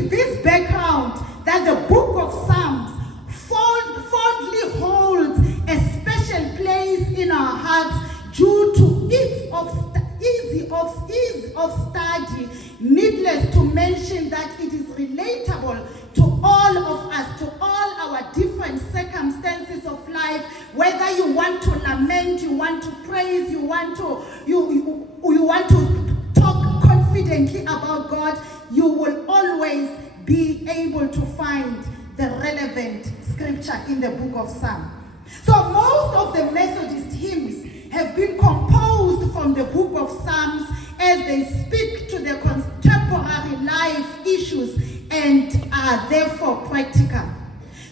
with this background that the book of Psalms fondly holds a special place in our hearts due to its ease of study. Needless to mention that it is relatable to all of us, to all our different circumstances of life. Whether you want to lament, you want to praise, you want to talk confidently about God, you will always be able to find the relevant scripture in the book of Psalms. So most of the Methodist hymns have been composed from the book of Psalms as they speak to the contemporary life issues and are therefore practical.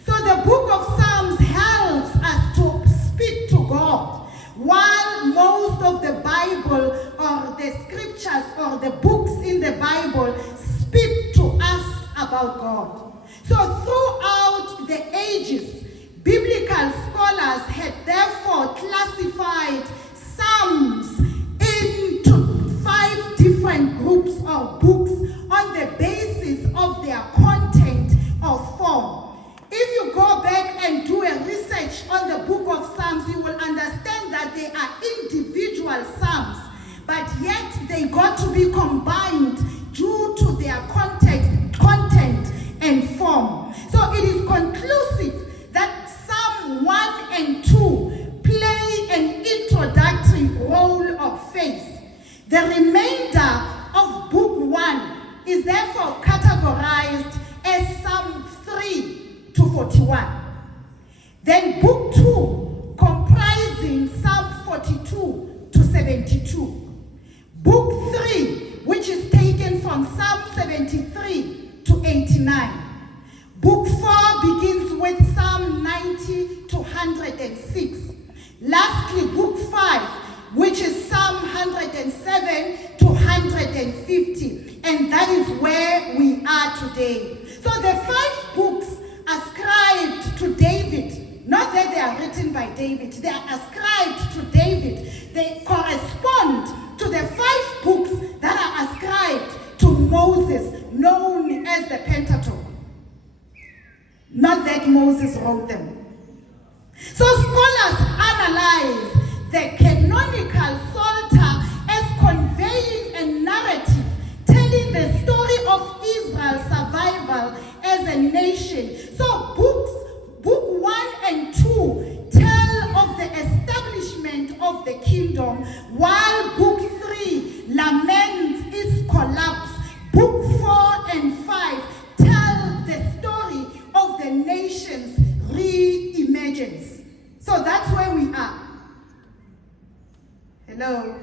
So the book of Psalms helps us to speak to God, while most of the Bible or the scriptures or the books in the Bible speak to us about God. So throughout the ages, biblical scholars had therefore classified Psalms into 5 different groups or books on the basis of their content or form. If you go back and do a research on the book of Psalms, you will understand that they are individual psalms, but yet they got to be combined due to their content and form. So it is conclusive that Psalm 1 and 2 play an introductory role of faith. The remainder of book 1 is therefore categorized as Psalm 3 to 41. Then book 2 comprising Psalm 42 to 72. Book 3, which is taken from Psalm 73 to 89. Book 4 begins with Psalm 90 to 106. Lastly, book 5, which is Psalm 107 to 150. And that is where we are today. So the 5 books ascribed to David, not that they are written by David, they are ascribed to David. They correspond to the 5 books that are ascribed to Moses, known as the Pentateuch. Not that Moses wrote them. So scholars analyze the canonical Psalter as conveying a narrative telling the story of Israel's survival as a nation. So book 1 and 2 tell of the establishment of the kingdom, while book 3 laments its collapse. Book 4 and 5 tell the story of the nation's re-emergence. So that's where we are. Hello?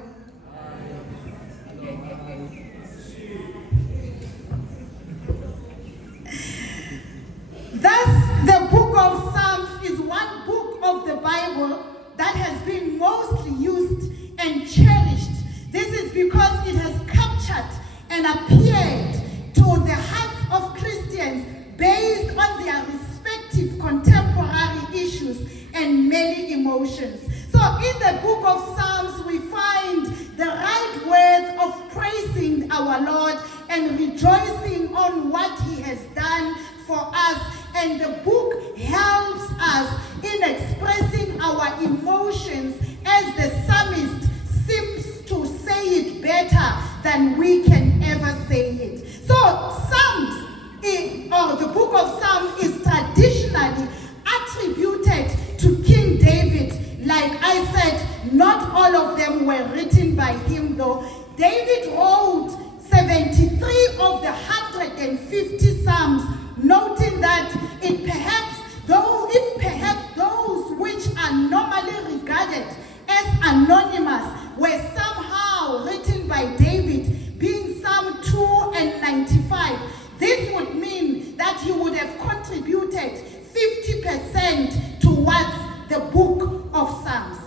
Thus, the book of Psalms is one book of the Bible that has been mostly used and cherished. This is because it has captured and appeared to the hearts of Christians based on their respective contemporary issues and many emotions. So in the book of Psalms, we find the right words of praising our Lord and rejoicing on what he has done for us. And the book helps us in expressing our emotions, as the psalmist seems to say it better than we can ever say it. So Psalms, or the book of Psalms, is traditionally attributed to King David. Like I said, not all of them were written by him, though. David wrote 73 of the 150 Psalms, noting that if perhaps those which are normally regarded as anonymous were somehow written by David, being Psalm 2 and 95, this would mean that he would have contributed 50% towards the book of Psalms.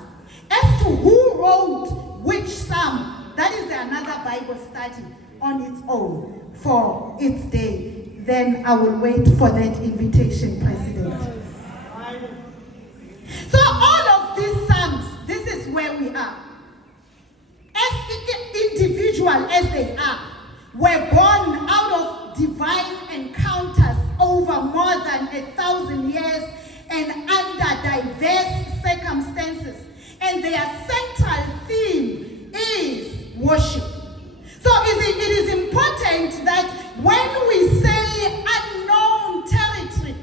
As to who wrote which Psalm, that is another Bible study on its own for its day. Then I will wait for that invitation, President. So all of these Psalms, this is where we are. As individual as they are, were born out of divine encounter for more than 1,000 years and under diverse circumstances. And their central theme is worship. So it is important that when we say unknown territory,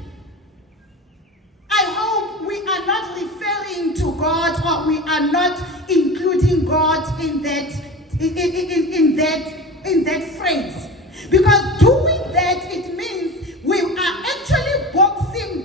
I hope we are not referring to God, or we are not including God in that phrase. Because doing that, it means we are actually boxing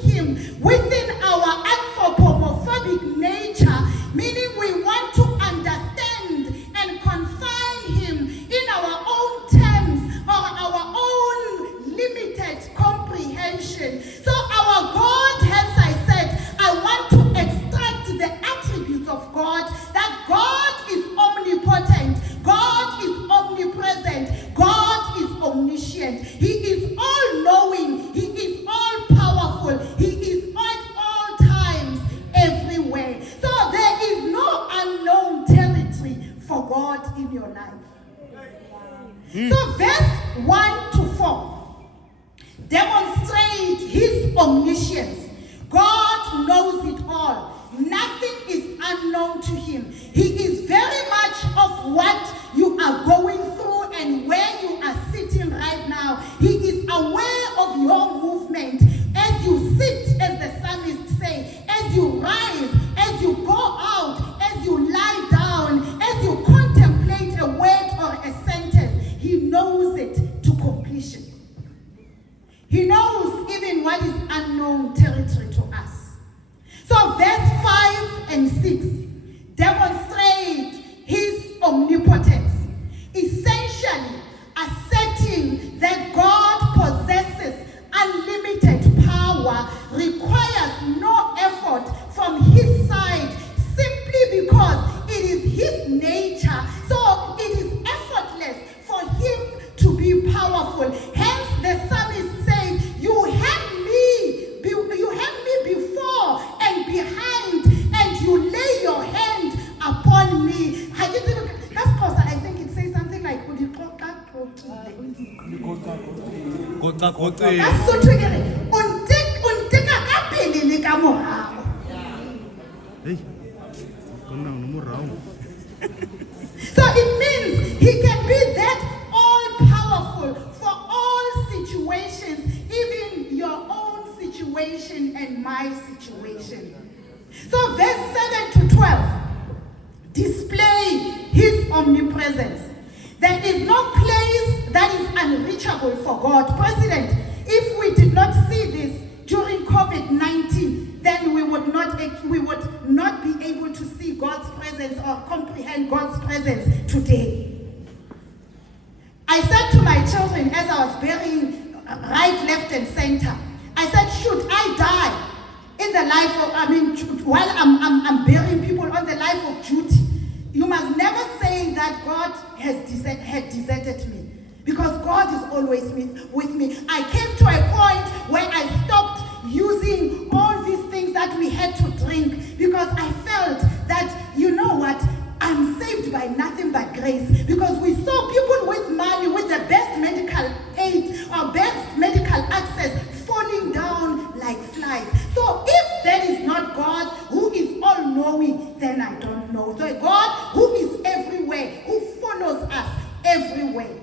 him within our anthropomorphic nature, meaning we want to understand and confine him in our own terms or our own limited comprehension. So our God, hence I said, I want to extract the attributes of God, that God is omnipotent, God is omnipresent, God is omniscient, he is all-knowing, he is all-powerful, he is at all times everywhere. So there is no unknown territory for God in your life. So verse 1 to 4 demonstrate his omniscience. God knows it all. Nothing is unknown to him. He is very much of what you are going through and where you are sitting right now. He is aware of your movement as you sit, as the psalmist say, as you rise, as you go out, as you lie down, as you contemplate a word or a sentence. He knows it to completion. He knows even what is unknown territory to us. So verse 5 and 6 demonstrate his omnipotence, essentially asserting that God possesses unlimited power, requires no effort from his side, simply because it is his nature. So it is effortless for him to be powerful. Hence the psalmist says, you have me before and behind, and you lay your hand upon me. I think it says something like, so it means he can be that all-powerful for all situations, even your own situation and my situation. So verse 7 to 12 display his omnipresence. There is no place that is unreachable for God. President, if we did not see this during COVID-19, then we would not be able to see God's presence or comprehend God's presence today. I said to my children as I was burying right, left, and center, I said, should I die in the life of, while I'm burying people on the life of duty, you must never say that God had deserted me, because God is always with me. I came to a point where I stopped using all these things that we had to drink, because I felt that, you know what, I'm saved by nothing but grace, because we saw people with money, with the best medical aid or best medical access, falling down like flies. So if that is not God, who is all-knowing, then I don't know. So God, who is everywhere, who follows us everywhere,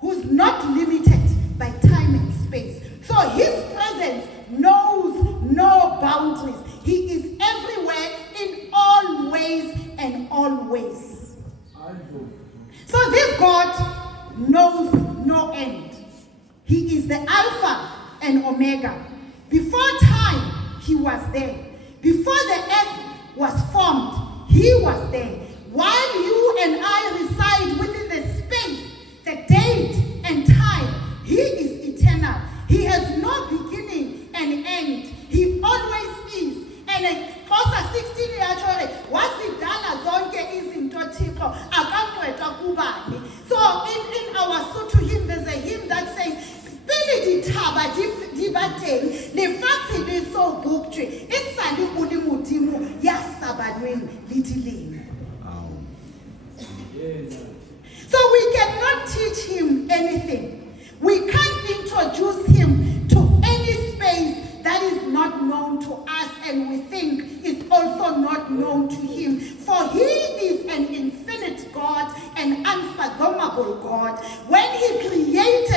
who's not limited by time and space. So his presence knows no boundaries. He is everywhere in all ways and always. So this God knows no end. He is the Alpha and Omega. Before time, he was there. Before the earth was formed, he was there. While you and I reside within the space, the date and time, he is eternal. He has no beginning and end. He always is. And Kosa 16 years wasidala zonke izinto Thixo akaqedwa kubani. So in our Sotho hymn, there's a hymn that says, Pele ditaba di bateng le fatshe le so bukjwe e sale o le modimo ya sabanweng le dileng. So we cannot teach him anything. We can't introduce him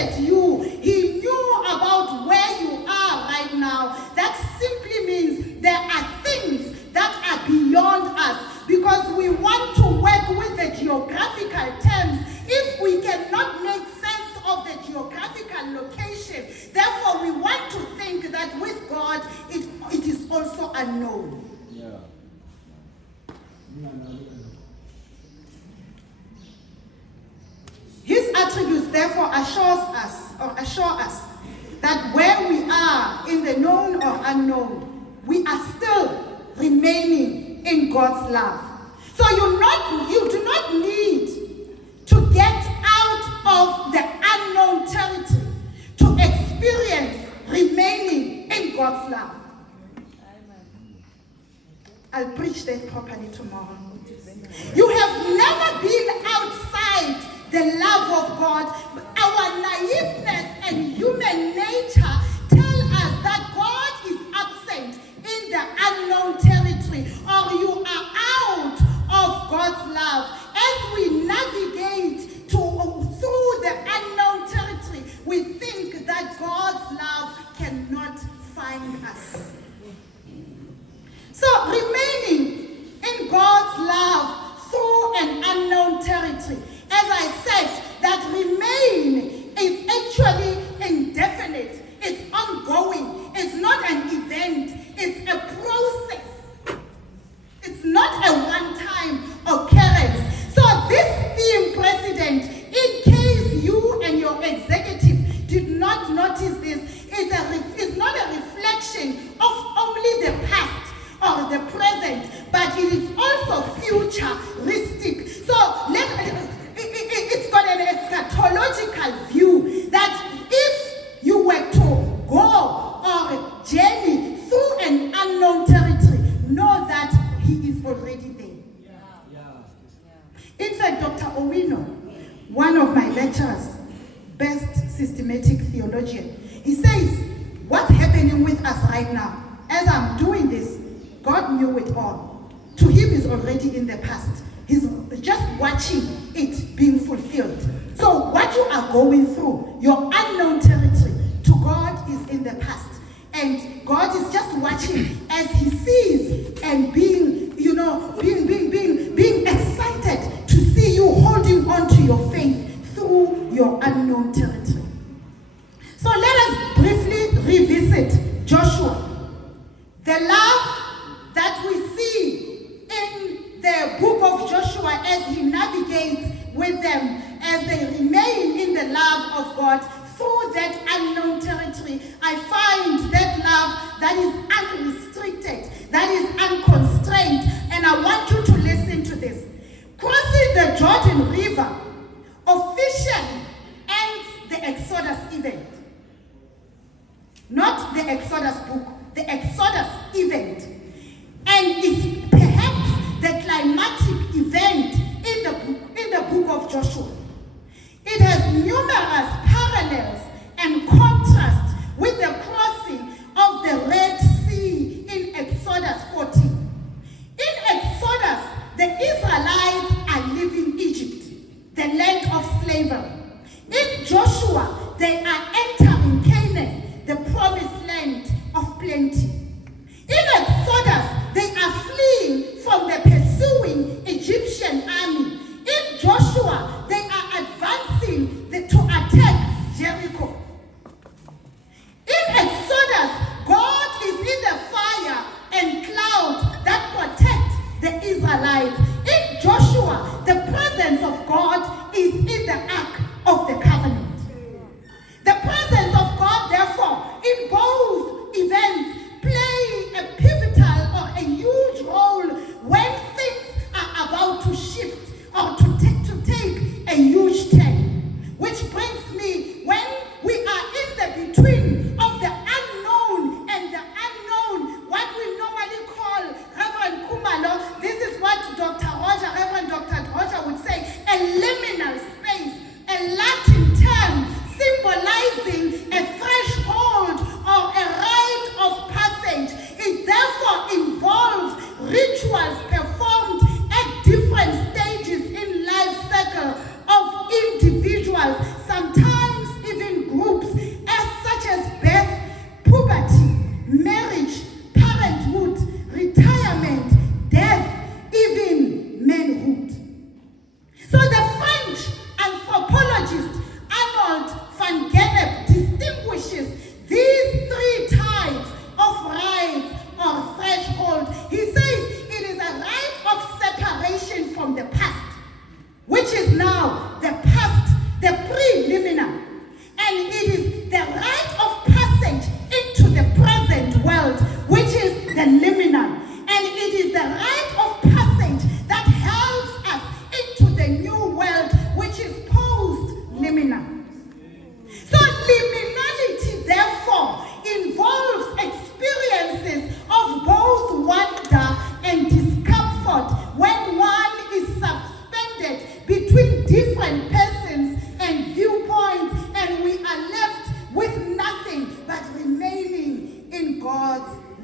created you. He knew about where you are right now. That simply means there are things that are beyond us, because we want to work with the geographical terms if we cannot make sense of the geographical location. Therefore, we want to think that with God, it is also unknown. Yeah. His attributes therefore assure us that where we are in the known or unknown, we are still remaining in God's love. So you do not need to get out of the unknown territory to experience remaining in God's love. I'll preach that properly tomorrow. You have never been outside the love of God. Our naiveness and human nature tell us that God is absent in the unknown territory, or you are out of God's love. As we navigate through the unknown territory, we think that God's love cannot find us. So remaining in God's love through an unknown territory, as I said, that remain is actually indefinite. It's ongoing. It's not an event. It's a process. It's not a one-time occurrence. So this theme, President, in case you and your executive did not notice this, it's not a reflection of only the past or the present, but it is also futuristic. So it's got an eschatological view that if you were to go or journey through an unknown territory, know that he is already there. In fact, Dr. Owino, one of my lecturers, best systematic theologian, he says, what's happening with us right now, as I'm doing this, God knew it all. To him is already in the past. He's just watching it being fulfilled. So what you are going through, your unknown territory, to God is in the past. And God is just watching as he sees and being excited to see you holding on to your faith through your unknown territory. So let us briefly revisit Joshua. The love that we see in the book of Joshua as he navigates with them, as they remain in the love of God through that unknown territory. I find that love that is unrestricted, that is unconstrained, and I want you to listen to this. Crossing the Jordan River officially ends the Exodus event. Not the Exodus book, the Exodus event. And it's perhaps the climatic event in the book of Joshua. It has numerous parallels and contrasts with the crossing of the Red Sea in Exodus 14. In Exodus, the Israelites are leaving Egypt, the land of slavery. In Joshua, they are entering Canaan, the promised land of plenty. In Exodus, they are fleeing from the pursuing Egyptian army. In Joshua, they are advancing to attack Jericho.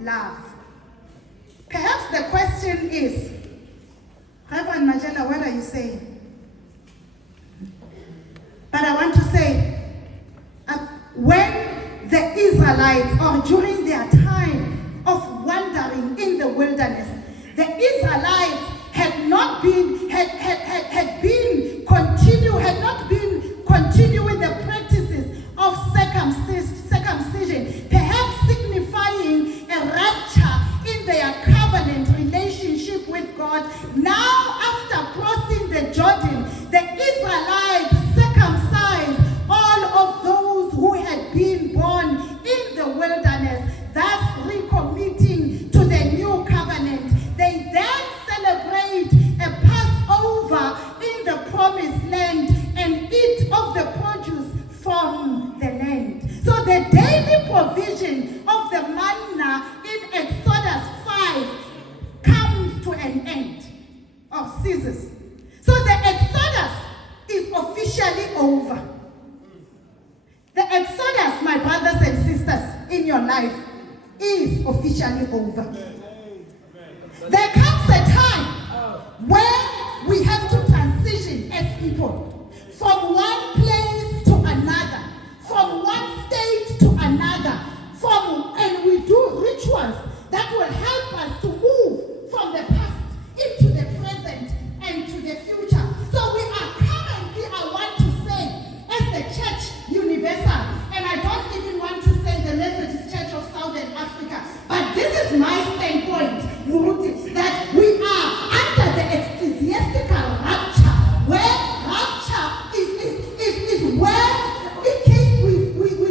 love. Perhaps the question is, Reverend Majela, what are you saying? But I want to say, when the Israelites, or during their time of wandering in the wilderness, the Israelites had not been continuing the practices of circumcision, perhaps signifying a rupture in their covenant relationship with God. Now, after crossing the Jordan, the Israelites circumcised all of those who had been born in the wilderness, thus recommitting to the new covenant. They then celebrate a Passover in the promised land and eat of the produce from the land. So the daily provision of the manna in Exodus 5 comes to an end, or ceases. So the Exodus is officially over. The Exodus, my brothers and sisters, in your life is officially over. There comes a time where we have to transition as people from one place to another, from one state to another, and we do rituals that will help us to move from the past into the present and to the future. So we are currently, I want to say, as the Church Universal, and I don't even want to say the Methodist Church of Southern Africa, but this is my standpoint, that we are under the ecclesiastical rapture, where rapture is where, in case we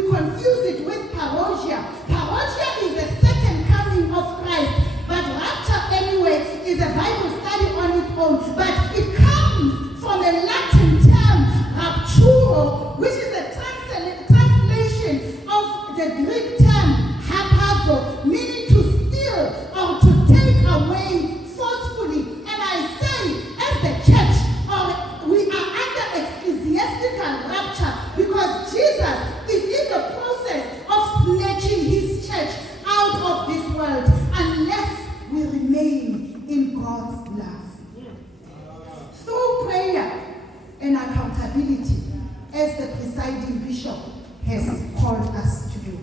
confuse it with parousia. Parousia is the second coming of Christ, but rapture anyway is a Bible study on its own. But it comes from a Latin term, rapturo, which is a translation of the Greek term hapazo, meaning to steal or to take away forcefully. And I say, as the church, we are under ecclesiastical rapture because Jesus is in the process of snatching his church out of this world unless we remain in God's love. Through prayer and accountability, as the presiding bishop has called us to do.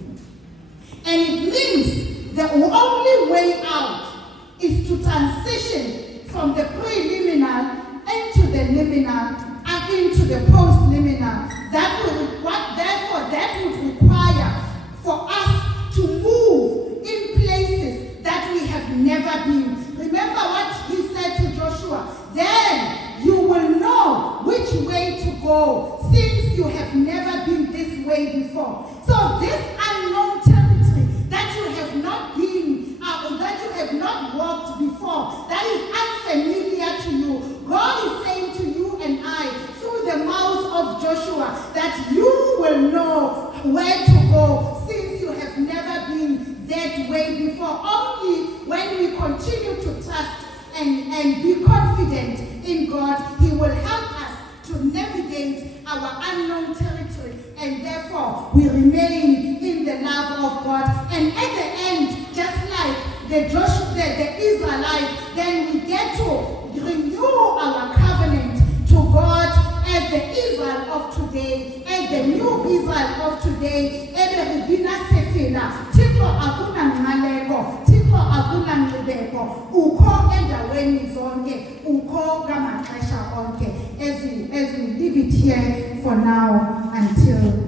And it means the only way out is to transition from the preliminal into the liminal and into the post-liminal. Therefore, that would require for us to move in places that we have never been. Remember what he said to Joshua, then you will know which way to go, since you have never been this way before. So this unknown territory that you have not been, that you have not walked before, that is unfamiliar to you, God is saying to you and I, through the mouth of Joshua, that you will know where to go, since you have never been that way before. Only when we continue to trust and be confident in God, he will help us to navigate our unknown territory, and therefore we remain in the love of God. And at the end, just like the Israelites, then we get to renew our covenant to God as the Israel of today, as the new Israel of today. Thixo akunangqaleko, Thixo akunangqibeko, ukho endaweni zonke, ukho ngamaxesha onke. As we leave it here for now until